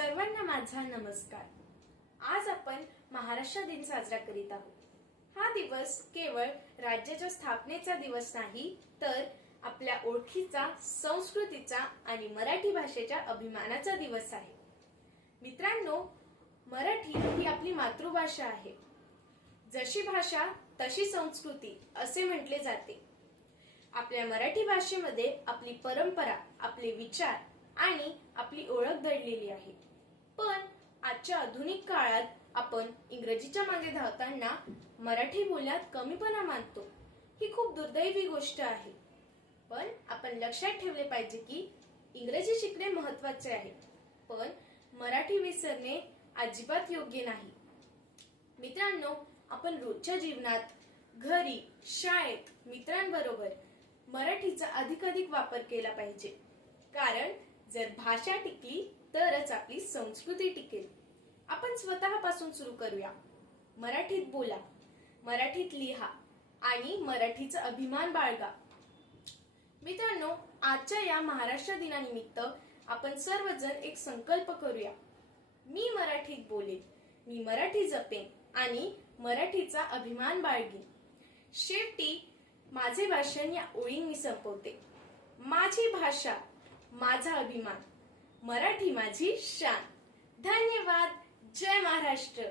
सर्वांना माझा नमस्कार। आज आपण महाराष्ट्र दिन साजरा करीत आहोत। हा दिवस केवळ राज्याच्या स्थापनेचा दिवस नाही, तर आपल्या ओळखीचा, संस्कृतीचा आणि मराठी भाषेच्या अभिमानाचा दिवस आहे। मित्रांनो, मराठी ही आपली मातृभाषा आहे। जशी भाषा तशी संस्कृती असे म्हटले जाते। आपल्या मराठी भाषेमध्ये आपली परंपरा, आपले विचार आणि आपली ओळख दडलेली आहे। पण आजच्या आधुनिक काळात आपण इंग्रजीच्या मागे धावताना मराठी बोलण्यात कमीपणा मानतो। ही खूप दुर्दैवी गोष्ट आहे। पण आपण लक्षात ठेवले पाहिजे की इंग्रजी शिकणे महत्त्वाचे आहे, पण मराठी विसरणे अजिबात योग्य नाही। मित्रांनो, आपण रोजच्या जीवनात, घरी, शाळेत, मित्रांबरोबर मराठीचा अधिकाधिक वापर केला पाहिजे। कारण जर भाषा टिकली तरच आपली संस्कृती टिकेल। आपण स्वतःपासून सुरू करूया। मराठीत बोला, मराठीत लिहा आणि मराठीचा अभिमान बाळगा। मित्रांनो, आजच्या या महाराष्ट्र दिनानिमित्त आपण सर्वजण एक संकल्प करूया। मी मराठीत बोलेन, मी मराठी जपेन आणि मराठीचा अभिमान बाळगेन। शेवटी माझे भाषण या ओळी मी संपवते। माझी भाषा, माझा अभिमान, मराठी माझी शान। धन्यवाद। जय महाराष्ट्र।